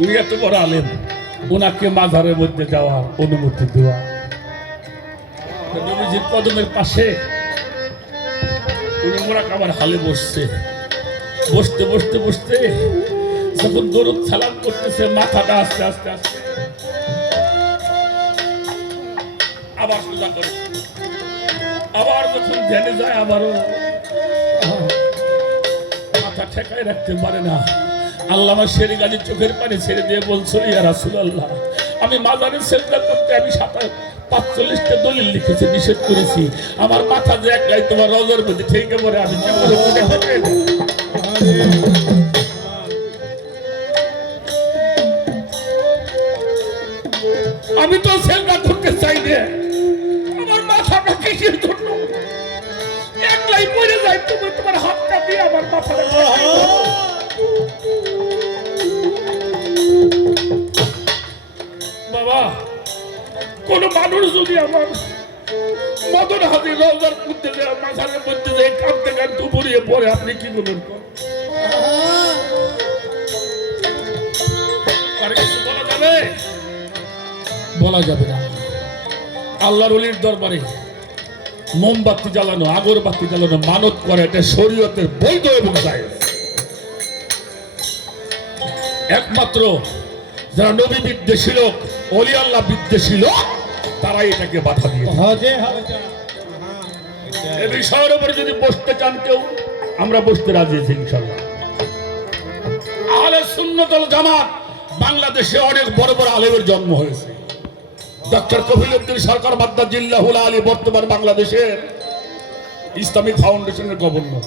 উনি এত বড় আলেন ওনাকে মাজারের মধ্যে যাওয়ার অনুমতি দেওয়া। নবীজির কদমের পাশে উনি মোরা কামার হালে বসছে। বসতে বসতে বসতে যখন দরুদ সালাম করতেছে, মাথাটা আস্তে আস্তে আস্তে। আবার সোজা করে। আবার যখন ধ্যানে যায়, আবারও মাথা ঠেকায় রাখতে পারে না। আল্লাহ আমার শেরি গাড়ির চোখের পানি ছেড়ে দিয়ে বলছো ইয়া রাসুল আল্লাহ আমি মাজারের সেলটা করতে আমি সাতাশ, পাঁচচল্লিশটা দলিল লিখেছি, নিষেধ করেছি। আমার মাথা যে একলাই তোমার রজের মধ্যে ঠেকে পড়ে, আমি করে মনে হবে আমি তো সেলটা করতে চাই না আমার মাথাটা কিসের জন্য? একলাই পড়ে যায়, তুমি তোমার হাতটা দিয়ে আমার মাথাটা মানুষ যদি আমার মদন হাতে রোজার মধ্যে যায় মাথার মধ্যে যায় কাঁদতে কাঁদতে উপরিয়ে পড়ে, আপনি কি বলুন বলা যাবে? না। আল্লাহর অলির দরবারে মোমবাতি জ্বালানো, আগরবাতি জ্বালানো মানত করে এটা শরীয়তের বৈধ এবং জায়েজ। একমাত্র যারা নবী বিদ্বেষী লোক অলি আল্লাহ বিদ্বেষী লোক তারাই এটাকে বাধা দিয়ে এ বিষয়ের উপরে যদি বসতে চান কেউ আমরা বসতে রাজি আছি ইনশাল্লাহ আহলে সুন্নতল জামাত বাংলাদেশে অনেক বড় বড় আলেমের জন্ম হয়েছে। ডক্টর কফিল উদ্দিন সরকার বাদ্দা জিল্লাহুল আলী বর্তমান বাংলাদেশের ইসলামিক ফাউন্ডেশনের গভর্নর।